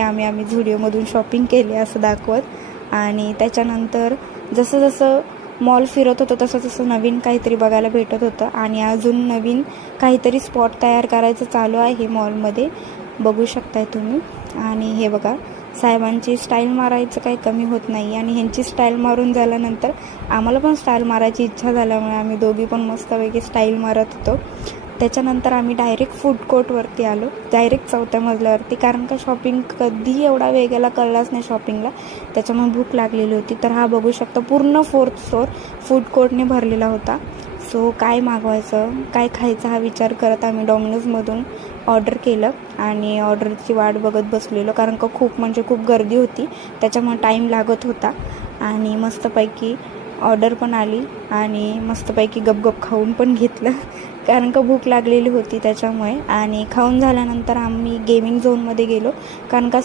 आम्ही झुडिओमधून शॉपिंग केली असं दाखवत. आणि त्याच्यानंतर जसं जसं मॉल फिरत होतं तसं तसं नवीन काहीतरी बघायला भेटत होतं. आणि अजून नवीन काहीतरी स्पॉट तयार करायचं चालू आहे मॉलमध्ये, बघू शकताय तुम्ही. आणि हे बघा, साहेबांची स्टाईल मारायचं काही कमी होत नाही. आणि ह्यांची स्टाईल मारून झाल्यानंतर आम्हाला पण स्टाईल मारायची इच्छा झाल्यामुळे आम्ही दोघी पण मस्तपैकी स्टाईल मारत होतो. त्याच्यानंतर आम्ही डायरेक्ट फूड कोर्टवरती आलो, डायरेक्ट 4थ्या मजल्यावरती, कारण का शॉपिंग कधी एवढा वेगळा कळलाच नाही शॉपिंगला, त्याच्यामुळे भूक लागलेली होती. तर हा बघू शकता पूर्ण 4th फ्लोअर फूड कोर्टने भरलेला होता. सो काय मागवायचं, काय खायचं हा विचार करत आम्ही डॉमिनोजमधून ऑर्डर केलं. आणि ऑर्डरची वाट बघत बसलेलो, कारण का खूप म्हणजे खूप गर्दी होती, त्याच्यामुळे टाईम लागत होता. आणि मस्तपैकी ऑर्डर पण आली आणि मस्तपैकी गपगप खाऊन पण घेतलं, कारण का भूक लागलेली होती त्याच्यामुळे. आणि खाऊन झाल्यानंतर आम्ही गेमिंग झोनमध्ये गेलो, कारण का